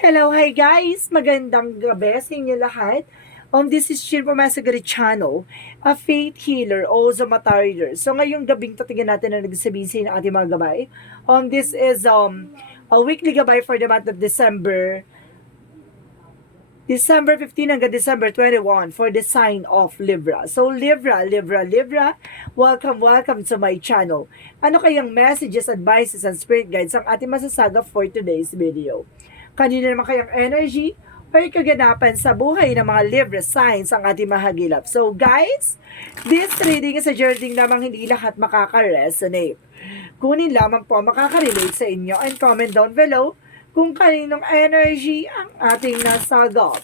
Hello, hi guys! Magandang gabi sa inyo lahat. This is Shir Pumasagari Channel, a faith healer, also matarder. So ngayong gabing tatingnan natin na nagsabihin ng ating mga gabay. This is a weekly gabay for the month of December 15 hanggang December 21 for the sign of Libra. So Libra, welcome to my channel. Ano kayang messages, advices, and spirit guides ang ating masasaga for today's video? Kanina naman kayang energy o kaganapan sa buhay ng mga Libra signs ang ating mahagilap. So guys, this reading is a journey namang hindi lahat makaka-resonate. Kunin lamang po makaka-relate sa inyo and comment down below kung kaninong energy ang ating nasagap.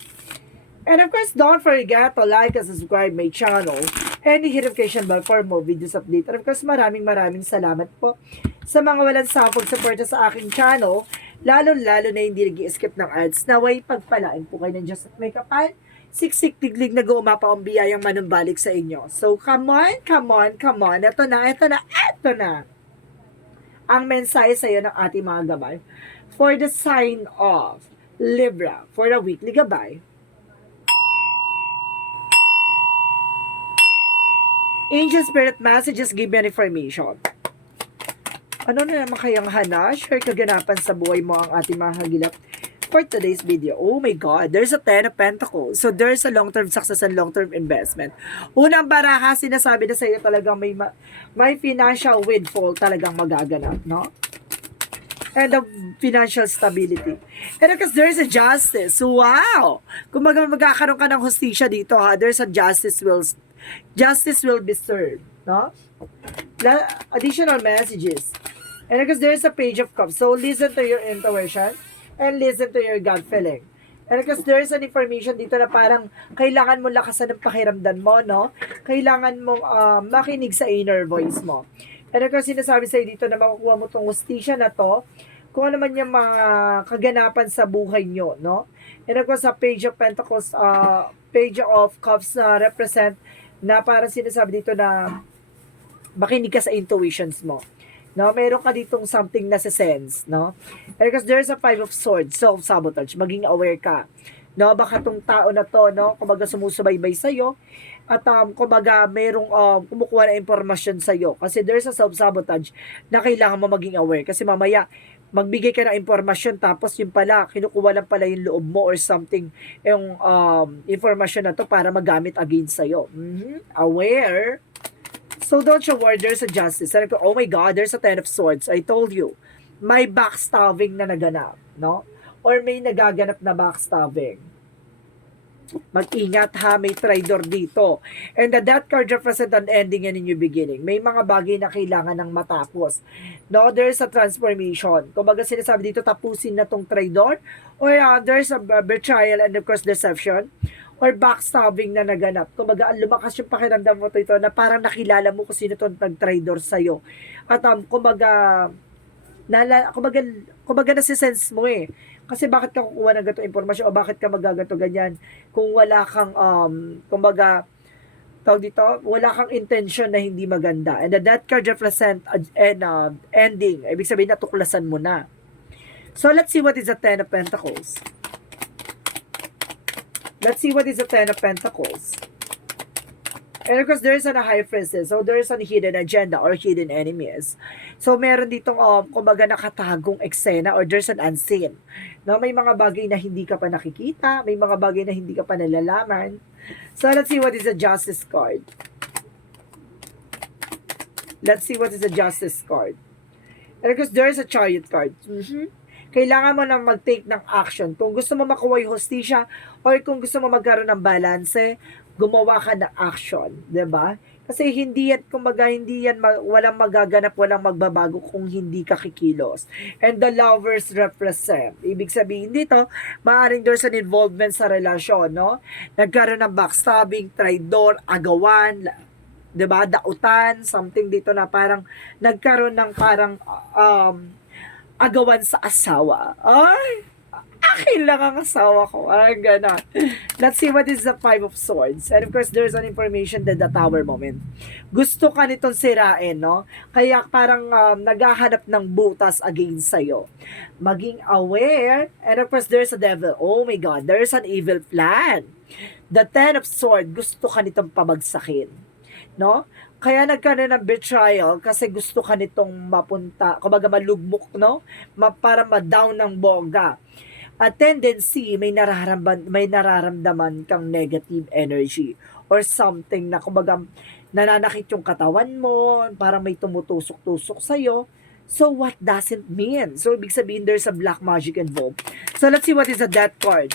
And of course, don't forget to like and subscribe my channel and hit notification bell for more videos update. And of course, maraming salamat po sa mga walang sapog suporta sa aking channel, lalo na hindi nag-skip ng ads. Naway pagpalain po kayo ng Diyos at may kapal, siksik tiglig na umapa ang biyayang manumbalik sa inyo. So come on. Ito na. Ang mensahe sa iyo ng ating mga gabay for the sign of Libra for a weekly gabay. Angel Spirit Messages give me information. Ano na naman kayang hanash or kaganapan sa buhay mo ang ating mga hagilap for today's video? Oh my God, there's a 10 of Pentacles. So there's a long-term success and long-term investment. Unang baraha, sinasabi na sa iyo talagang may financial windfall talagang magaganap, no? And the financial stability. And because there's a justice. Wow! Kung magkakaroon ka ng hustisya dito, ha, there's a justice will be served. No? Additional messages. And because there's a page of cups. So listen to your intuition and listen to your gut feeling. And because there's an information dito na parang kailangan mo lakasan ng pakiramdam mo, no? Kailangan mong makinig sa inner voice mo. And of course, sinasabi sa'yo dito na makukuha mo itong hustisya na to, kung ano man yung mga kaganapan sa buhay nyo, no? And of course, sa page of Pentacles, page of Cups na represent na parang sinasabi dito na makinig ka sa intuitions mo. No, meron ka ditong something na sa sense, no? Because there's a 5 of Swords, self-sabotage, maging aware ka. No, baka tong tao na to, no, kumbaga sumusubaybay sa'yo, at kumbaga merong kumukuha na impormasyon sa'yo. Kasi there's a self-sabotage na kailangan mo maging aware. Kasi mamaya, magbigay ka ng impormasyon, tapos yung pala, kinukuha lang pala yung loob mo or something, yung informasyon na to para magamit against sa'yo. Aware. So don't you worry, there's a justice. Sabi ko, oh my God, there's a 10 of Swords. I told you, may backstabbing na naganap, no? Or may nagaganap na backstabbing. Mag-ingat ha, may traitor dito. And the death card represent an ending and a new beginning. May mga bagay na kailangan ng matapos. No, there's a transformation. Kumbaga sinasabi dito, tapusin na tong traitor. Or there's a betrayal and of course deception. Or backstabbing na naganap. Kumbaga, lumakas yung pakiramdam mo ito na parang nakilala mo kung sino itong nag-traitor sa'yo. At kumbaga nasisense mo eh. Kasi bakit ka kukuha ng ganitong informasyon o bakit ka magagato ganyan kung wala kang, kumbaga, tawag dito, wala kang intention na hindi maganda. And the death card represent an ending. Ibig sabihin, natuklasan mo na. So, let's see what is the 10 of Pentacles. Let's see what is the 10 of Pentacles. And of course, there's a high priestess. So, there's a hidden agenda or hidden enemies. So, meron ditong, kumbaga, nakatagong eksena or there's an unseen. No, may mga bagay na hindi ka pa nakikita. May mga bagay na hindi ka pa nalalaman. So, let's see what is the justice card. Let's see what is the justice card. And of course, there's a chariot card. Kailangan mo na mag-take ng action. Kung gusto mo makuha yung hustisya or kung gusto mo magkaroon ng balance, gumawa ka ng action, 'di ba? Kasi hindi yan, kumbaga, walang magaganap, walang magbabago kung hindi ka kikilos. And the lovers represent. Ibig sabihin dito, maaaring there's an involvement sa relasyon, no? Nagkaroon ng backstabbing, traidor, agawan, 'di ba? Dautan, something dito na parang nagkaroon ng parang agawan sa asawa. Ay! Akin lang ang asawa ko. Gano'n. Let's see what is the Five of Swords. And of course, there's an information that the Tower moment. Gusto ka nitong sirain, no? Kaya parang naghahanap ng butas against sa'yo. Maging aware. And of course, there's a devil. Oh my God, there's an evil plan. The Ten of Swords, gusto ka nitong pabagsakin. No? Kaya nagkaroon ng betrayal kasi gusto ka nitong mapunta, kumbaga malugmok, no? Para ma-down ng bongga. A tendency, may nararamdaman kang negative energy or something na kumbaga nananakit yung katawan mo, parang may tumutusok-tusok sa'yo. So, what does it mean? So, ibig sabihin, there's a black magic involved. So, let's see what is the Death card.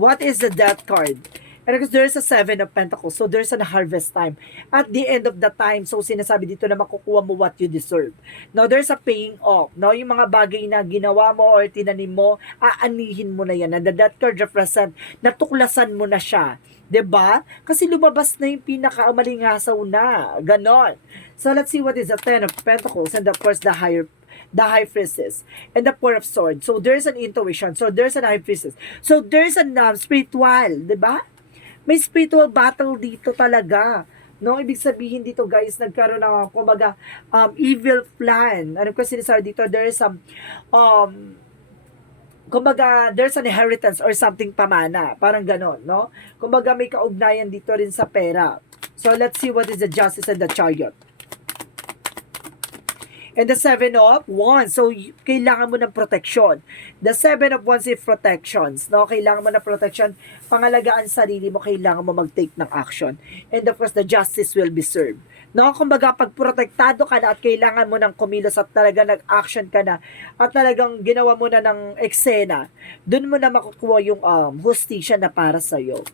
What is the Death card? And because there's a Seven of Pentacles, so there's a harvest time. At the end of the time, so sinasabi dito na makukuha mo what you deserve. Now, there's a paying off. No, yung mga bagay na ginawa mo or tinanim mo, aanihin mo na yan. And the Death card represent, natuklasan mo na siya. 'Di ba? Kasi lumabas na yung pinakamalingasaw na. Ganon. So, let's see what is the Ten of Pentacles and of course, the High Priestess and the Four of Swords. So, there's an intuition. So, there's an High Priestess. So, there's an spiritual, 'di ba? May spiritual battle dito talaga. No, ibig sabihin dito guys, nagkaroon ng kumbaga evil plan. Ano ko sinasabi dito, there's some kumbaga there's an inheritance or something pamana, parang ganon, no? Kumbaga may kaugnayan dito rin sa pera. So let's see what is the Justice and the Chariot. And the Seven of Wands. So, kailangan mo ng protection. The Seven of Wands is protections. No? Kailangan mo ng protection. Pangalagaan sarili mo, kailangan mo mag-take ng action. And of course, the justice will be served. No? Kumbaga, pag protektado ka na at kailangan mo ng kumilos at talaga nag-action ka na at talagang ginawa mo na ng eksena, dun mo na makukuha yung hustisya na para sa'yo.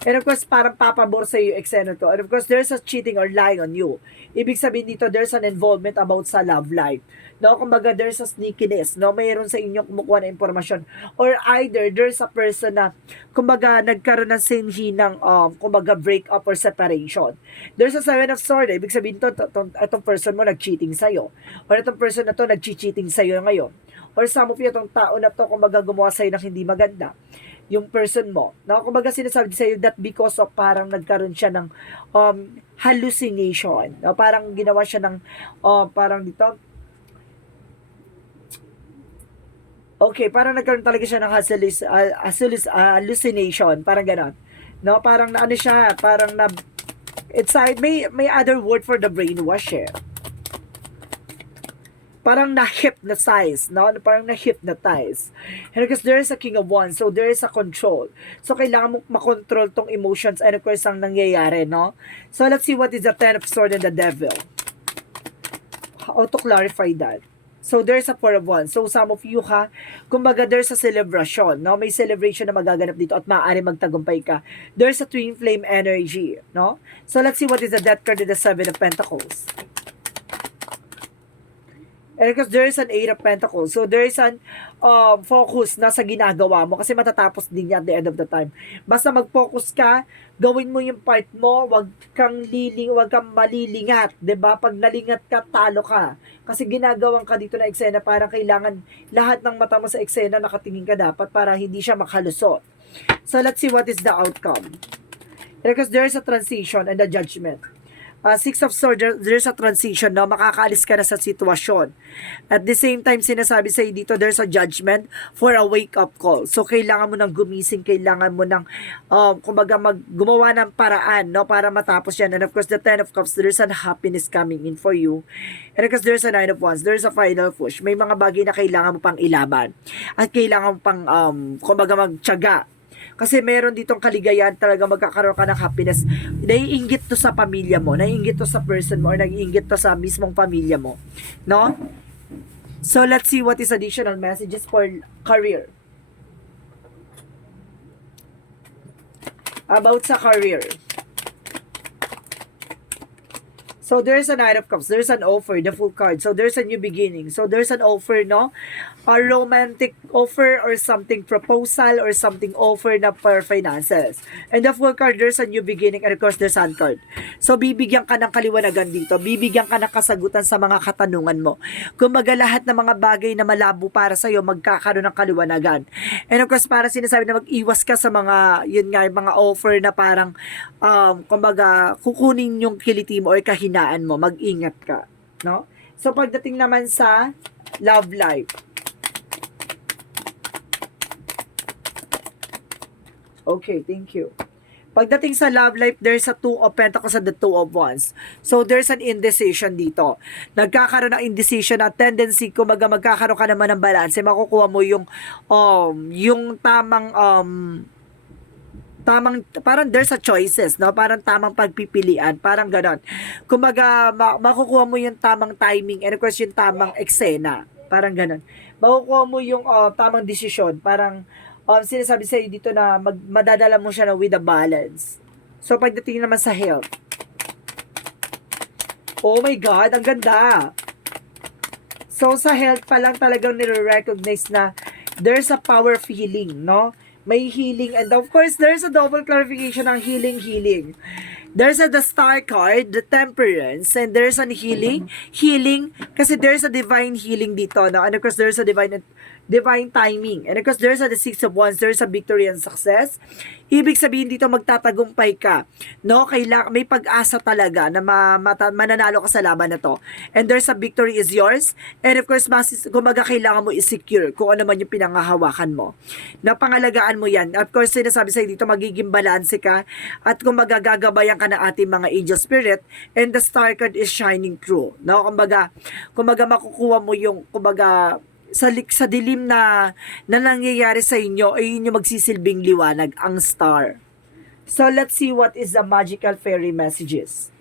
And of course, parang papabor sa iyo eksena to. And of course, there's a cheating or lying on you. Ibig sabihin dito, there's an involvement about sa love life. No, kumbaga, there's a sneakiness. No, mayroon sa inyo kumukuha na impormasyon. Or either, there's a person na, kumbaga, nagkaroon ng sinhi ng, kumbaga, break up or separation. There's a Seven of Swords. Ibig sabihin to, itong person mo nag-cheating sa'yo. Or itong person na to nag-cheating sa'yo ngayon. Or some of you, itong tao na to, kumbaga, gumawa sa'yo ng hindi maganda. Yung person mo. No? Kumbaga sinasabi sa iyo that because of parang nagkaroon siya ng hallucination. No? Parang ginawa siya ng parang dito. Okay, parang nagkaroon talaga siya ng hallucination. Parang ganon. No? Parang na ano siya, parang na it's may other word for the brainwash eh. Parang na-hypnotize, no? Parang na-hypnotize. And because there is a King of Wands, so there is a control. So, kailangan mo makontrol tong emotions and of course, ang nangyayari, no? So, let's see what is the Ten of Swords and the Devil. How to clarify that? So, there's a Four of Wands. So, some of you kumbaga, there's a celebration, no? May celebration na magaganap dito at maaari magtagumpay ka. There's a twin flame energy, no? So, let's see what is the Death card and the Seven of Pentacles. And because there is an Eight of Pentacles. So, there is an focus na sa ginagawa mo. Kasi matatapos din yan at the end of the time. Basta mag-focus ka, gawin mo yung part mo, wag kang malilingat. 'Di ba? Pag nalingat ka, talo ka. Kasi ginagawang ka dito na eksena, parang kailangan lahat ng mata mo sa eksena nakatingin ka dapat para hindi siya makalusot. So, let's see what is the outcome. Because there is a transition and a judgment. Six of Swords, there's a transition, no? Makakaalis ka na sa sitwasyon. At the same time, sinasabi sa'yo dito, there's a judgment for a wake-up call. So, kailangan mo ng gumising, kailangan mo ng, kumbaga, gumawa ng paraan, no? Para matapos yan. And of course, the Ten of Cups, there's an happiness coming in for you. And because there's a Nine of Wands, there's a final push. May mga bagay na kailangan mo pang ilaban. At kailangan mo pang, kumbaga, magtiyaga. Kasi meron ditong kaligayahan talaga, magkakaroon ka ng happiness. Naiinggit to sa pamilya mo, naiinggit to sa person mo, or naiinggit to sa mismong pamilya mo. No? So, let's see what is additional messages for career. About sa career. So, there's a Knight of Cups. There's an offer, the full card. So, there's a new beginning. So, there's an offer, no? a romantic offer or something proposal or something offer na per finances. And the Fool card, there's a new beginning, and of course, the Sun card. So, bibigyan ka ng kaliwanagan dito. Bibigyan ka ng kasagutan sa mga katanungan mo. Kumbaga, lahat ng mga bagay na malabo para sa'yo, magkakaroon ng kaliwanagan. And of course, para sinasabi na mag-iwas ka sa mga, yun nga, mga offer na parang, kumbaga, kukunin yung kiliti mo or kahinaan mo. Mag-ingat ka. No? So, pagdating naman sa love life, okay, thank you. Pagdating sa love life, there's a two of pentacles and the two of wands. So, there's an indecision dito. Nagkakaroon ng indecision at tendency, kumaga magkakaroon ka naman ng balance. Makukuha mo yung tamang, parang there's a choices, no? Parang tamang pagpipilian, parang ganon. Kumaga, makukuha mo yung tamang timing, and of course, yung tamang eksena. Parang ganon. Makukuha mo yung tamang desisyon, parang, sinasabi sa'yo dito na madadala mo siya na with a balance. So, pagdating naman sa health. Oh my God, ang ganda. So, sa health pa lang talagang nire-recognize na there's a power of healing, no? May healing, and of course, there's a double clarification ng healing. There's the Star card, the Temperance, and there's an healing, kasi there's a divine healing dito, no? And of course, there's a divine timing. And of course, there's the Six of Wands, there's a victory and success. Ibig sabihin dito, magtatagumpay ka. No? May pag-asa talaga na mananalo ka sa laban na to. And there's a victory is yours. And of course, kumaga kailangan mo i-secure kung ano man yung pinangahawakan mo. Napangalagaan mo yan. Of course, sinasabi sa'yo dito, magiging balanse ka at kumaga gagabayan ka ng ating mga angel spirit. And the Star card is shining through. No? Kumaga makukuha mo yung, kumaga, sa dilim na nangyayari sa inyo, ay yun yung magsisilbing liwanag, ang star. So, let's see what is the magical fairy messages.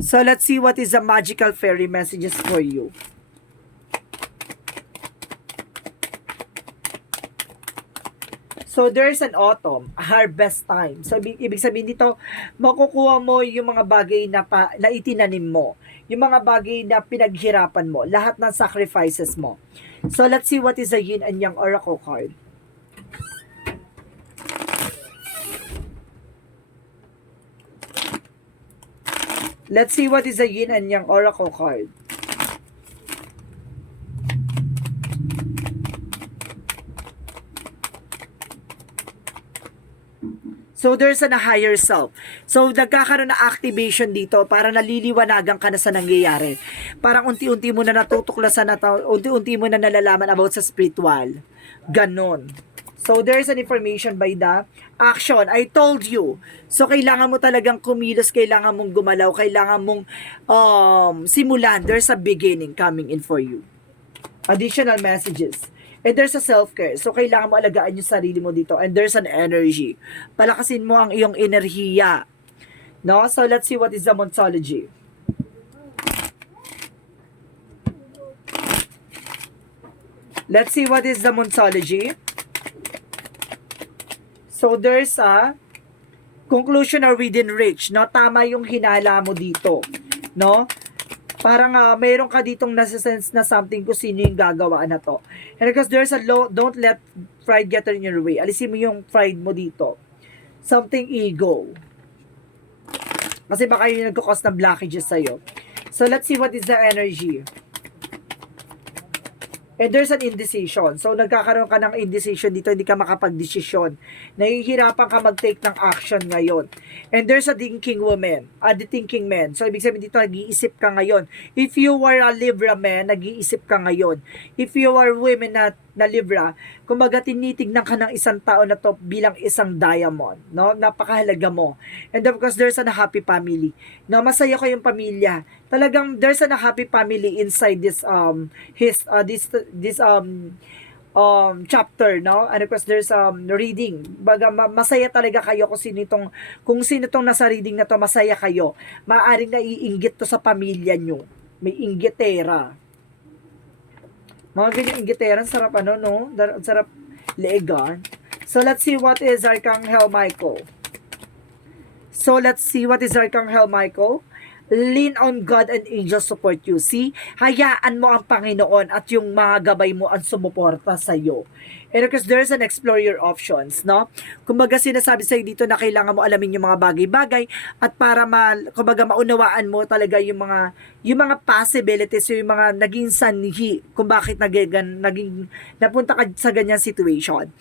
So, let's see what is the magical fairy messages for you. So, there's an autumn, a harvest time. So, ibig sabihin dito, makukuha mo yung mga bagay na itinanim mo. Yung mga bagay na pinaghirapan mo. Lahat ng sacrifices mo. So, let's see what is the Yin and Yang Oracle card. Let's see what is the Yin and Yang Oracle card. So, there's a higher self. So, nagkakaroon na activation dito para naliliwanagan ka na sa nangyayari. Parang unti-unti mo na natutuklasan na unti-unti mo na nalalaman about sa spiritual. Ganon. So, there's an information by the action. I told you. So, kailangan mo talagang kumilos, kailangan mong gumalaw, kailangan mong simulan. There's a beginning coming in for you. Additional messages. And there's a self-care. So, kailangan mo alagaan yung sarili mo dito. And there's an energy. Palakasin mo ang iyong enerhiya. No? So, let's see what is the Monsology. Let's see what is the Monsology. So, there's a conclusion or within reach. No? Tama yung hinala mo dito. No? Parang mayroon ka ditong nasa-sense na something kung sino yung gagawa na to. And because there's a don't let pride get in your way. Alisin mo yung pride mo dito. Something ego. Kasi baka yung nagkakos ng blockages sa'yo. So, let's see what is the energy. And there's an indecision. So, nagkakaroon ka ng indecision dito, hindi ka makapag-desisyon. Nahihirapan ka mag-take ng action ngayon. And there's a thinking woman, the thinking man. So, ibig sabihin dito, nag-iisip ka ngayon. If you were a Libra man, nag-iisip ka ngayon. If you are women na Libra, kumbaga tinitignan ka ng isang tao na to bilang isang diamond, no? Napakahalaga mo. And of course, there's a happy family. No, masaya ko yung pamilya. Talagang there's a happy family inside this chapter, no? And of course, there's reading. Baga masaya talaga kayo kung sino tong nasa reading na to, masaya kayo. Maaaring naiinggit to sa pamilya nyo. May inggitera. Mga ganyan inggiteran, sarap no? Sarap leegan. So, let's see what is Archangel Michael. So, let's see what is Archangel Michael. Lean on God and angels support you. See? Hayaan mo ang Panginoon at yung mga gabay mo ang sumuporta sa iyo. And because there's an explore your options, no? Kumbaga sinasabi sa'yo dito na kailangan mo alamin yung mga bagay-bagay at para kumbaga maunawaan mo talaga yung mga possibilities, yung mga naging sanhi kung bakit naging napunta ka sa ganyang situation.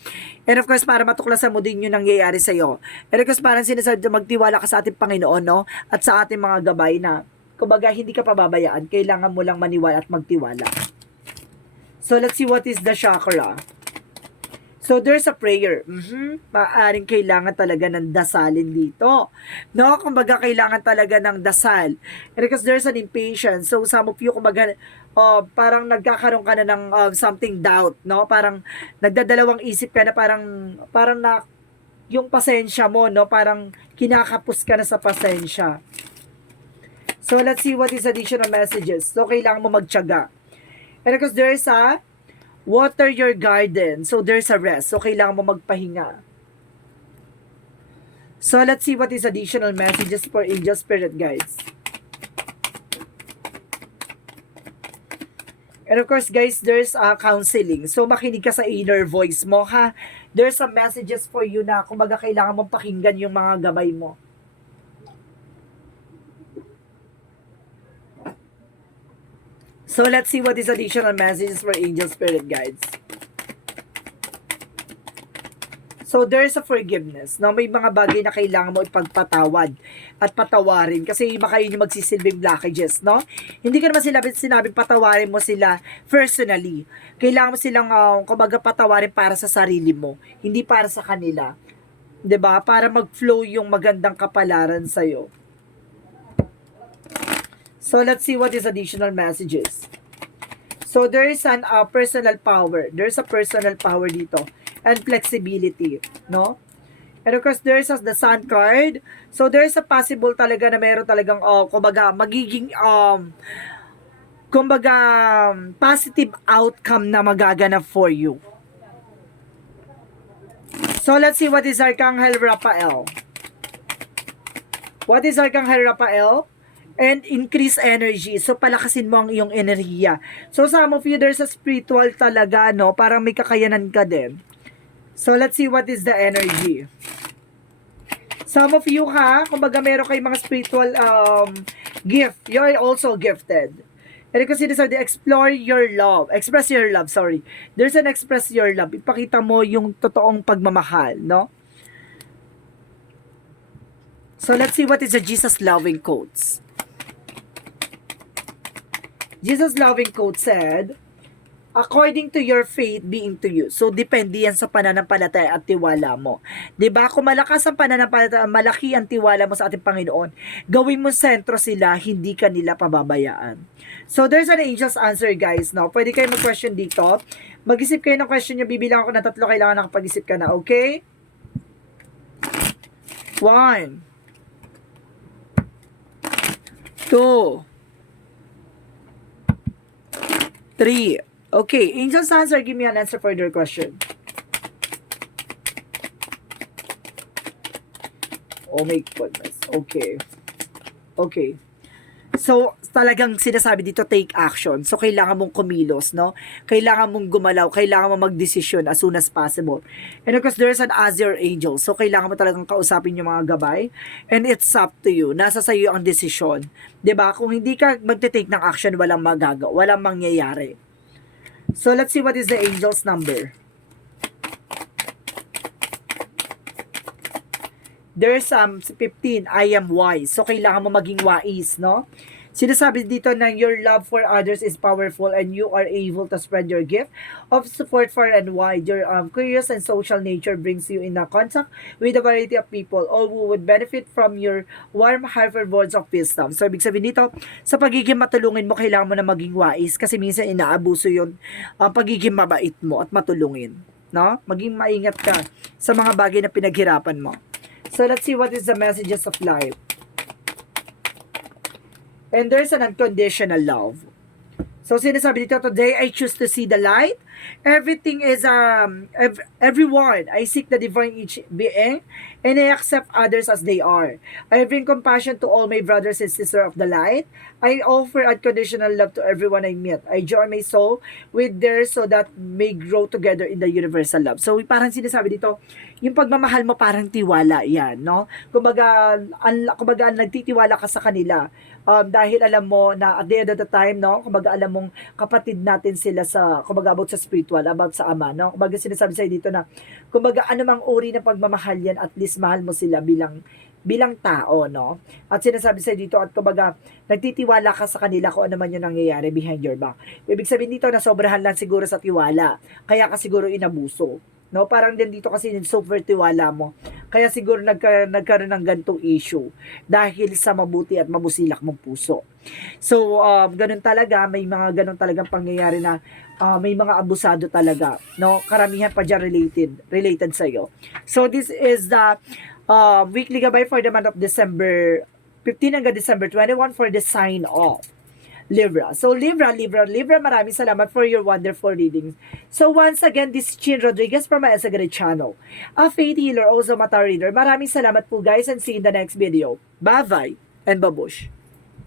And of course, para matuklasan mo din yung nangyayari sa'yo. And of course, parang sinasabi magtiwala ka sa ating Panginoon, no? At sa ating mga gabay na, kumbaga, hindi ka pababayaan. Kailangan mo lang maniwala at magtiwala. So, let's see what is the chakra. So, there's a prayer. Maaring kailangan talaga ng dasalin dito. No? Kumbaga, kailangan talaga ng dasal. And because there's an impatience. So, some of you, kumbaga, parang nagkakaroon ka na ng something doubt. No? Parang nagdadalawang isip ka na parang na yung pasensya mo, no? Parang kinakapos ka na sa pasensya. So, let's see what is additional messages. So, kailangan mo magtiyaga. And because there's a water your garden. So, there's a rest. So, kailangan mo magpahinga. So, let's see what is additional messages for angel spirit guides. And of course, guys, there's counseling. So, makinig ka sa inner voice mo, ha? There's some messages for you na kumbaga kailangan mong pakinggan yung mga gabay mo. So, let's see what is additional messages for angel spirit guides. So, there's a forgiveness. No? May mga bagay na kailangan mo ipagpatawad at patawarin. Kasi baka yun yung magsisilbing blockages, no? Hindi ka naman sinabing patawarin mo sila personally. Kailangan mo silang, kumbaga, patawarin para sa sarili mo. Hindi para sa kanila. 'Di ba? Para mag-flow yung magandang kapalaran sa'yo. So, let's see what is additional messages. So, there is an personal power. There's a personal power dito. And flexibility. No? And of course, there's the Sun card. So, there's a possible talaga na meron talagang, kumbaga, magiging, kumbaga, positive outcome na magaganap for you. So, let's see what is Archangel Raphael. What is Archangel Raphael? And increase energy. So, palakasin mo ang iyong enerhiya. So, some of you, there's a spiritual talaga, no? Parang may kakayanan ka din. So, let's see what is the energy. Some of you, kumbaga meron kayong mga spiritual gift. You're also gifted. And kasi sabi, explore your love. Express your love, sorry. There's an express your love. Ipakita mo yung totoong pagmamahal, no? So, let's see what is the Jesus loving quotes. Jesus loving quote said, according to your faith being to you. So, depende yan sa pananampalataya at tiwala mo. 'Di ba? Kung malakas ang pananampalataya, malaki ang tiwala mo sa ating Panginoon, gawin mo sentro sila, hindi ka nila pababayaan. So, there's an angel's answer, guys. No? Pwede kayo mag-question dito. Mag-isip kayo ng question nyo. Bibilang ako ng 3. Kailangan nakapag-isip ka na. Okay? 1, 2, 3. Okay, angel's answer, give me an answer for your question. Oh my goodness. Okay. Okay. So, talagang sinasabi dito, take action. So, kailangan mong kumilos, no? Kailangan mong gumalaw, kailangan mong magdesisyon as soon as possible. And of course, there's an Azure Angel. So, kailangan mo talagang kausapin yung mga gabay. And it's up to you. Nasa sa'yo ang desisyon. 'Di ba? Kung hindi ka magte-take ng action, walang magagawa, walang mangyayari. So, let's see what is the angel's number. There's 15, I am wise. So, kailangan mo maging wise, no? Sinasabi dito na your love for others is powerful and you are able to spread your gift of support far and wide. Your curious and social nature brings you in a contact with a variety of people, all who would benefit from your warm-hearted words of wisdom. So, ibig sabihin dito, sa pagiging matulungin mo, kailangan mo na maging wise kasi minsan inaabuso yung pagiging mabait mo at matulungin. No? Maging maingat ka sa mga bagay na pinaghirapan mo. So, let's see what is the messages of life. And there's an unconditional love. So, sinasabi dito, today I choose to see the light. Everything is, everyone, I seek the divine each being, and I accept others as they are. I bring compassion to all my brothers and sisters of the light. I offer unconditional love to everyone I meet. I join my soul with theirs so that may grow together in the universal love. So, parang sinasabi dito, yung pagmamahal mo parang tiwala yan, no? Kumbaga, nagtitiwala ka sa kanila. Dahil alam mo na at the end of the time, no? Kumbaga, alam mong kapatid natin sila sa, kumbaga, about sa spiritual, about sa ama, no? Kumbaga, sinasabi sa'yo dito na, kumbaga, anumang uri ng pagmamahal yan, at least mahal mo sila bilang tao, no? At sinasabi sa'yo dito, at kumbaga, nagtitiwala ka sa kanila kung ano man yung nangyayari behind your back. Ibig sabihin dito, na sobrahan lang siguro sa tiwala. Kaya ka siguro inabuso. No, parang din dito kasi yung super tiwala mo. Kaya siguro nagkaroon ng gantong issue dahil sa mabuti at mabusilak mong puso. So, ganun talaga, may mga ganun talagang pangyayari na may mga abusado talaga, no? Karamihan pa dyan related sa iyo. So, this is the weekly gabay for the month of December 15 hanggang December 21 for the sign of Libra. So, Libra, maraming salamat for your wonderful readings. So, once again, this is Chin Rodriguez from my Esagari channel, a faith healer, also mata reader. Maraming salamat po guys, and see you in the next video. Bye-bye and babush!